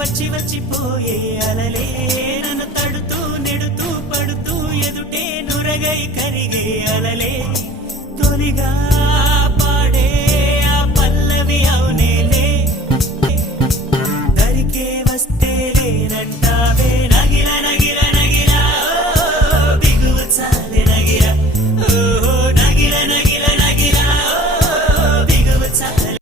వచ్చి వచ్చిపోయే అలలే నన్ను తడుతూ నెడుతూ పడుతూ ఎదుటే నురగై కరిగే అలలే తొలిగా